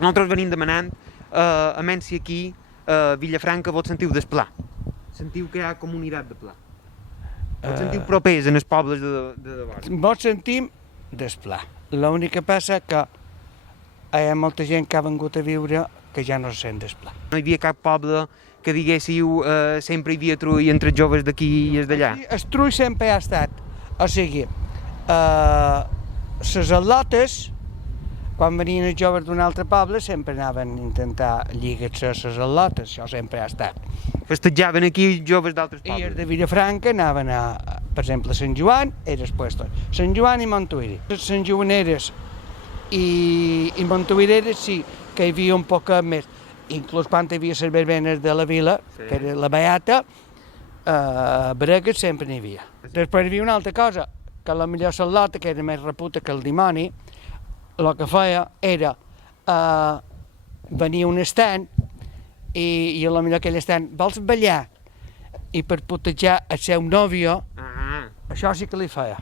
Nosaltres venim demanant, a menys si aquí, a Vilafranca, vos sentiu del pla. Sentiu que hi ha comunitat de pla. Vos sentiu propers en els pobles de vora. Vos sentim del pla. L'únic que passa que hi ha molta gent que ha vingut a viure que ja no se sent del pla. No hi havia cap poble que diguéssiu sempre hi havia trull entre els joves d'aquí i els d'allà. El trull sempre ha estat. O sigui, les al·lotes, quan venien els joves d'un altre poble, sempre anaven a intentar lligar-se a les al·lotes, això sempre ha estat. Festejaven aquí els joves d'altres I els pobles. de Vilafranca anaven a, per exemple, a Sant Joan, era el puesto. Sant Joan i Montuïri. Sant Joaneres i Montuïreres sí que hi havia un poc més. Inclús quan hi havia les verbenes de la vila, sí, que era la Beata, bregues sempre n'hi havia. Després hi havia una altra cosa, que potser l'al·lota, que era més reputa que el dimoni, el que feia era venir un estant i potser aquell estant, vols ballar? I per putejar el seu nòvio, això sí que li feia.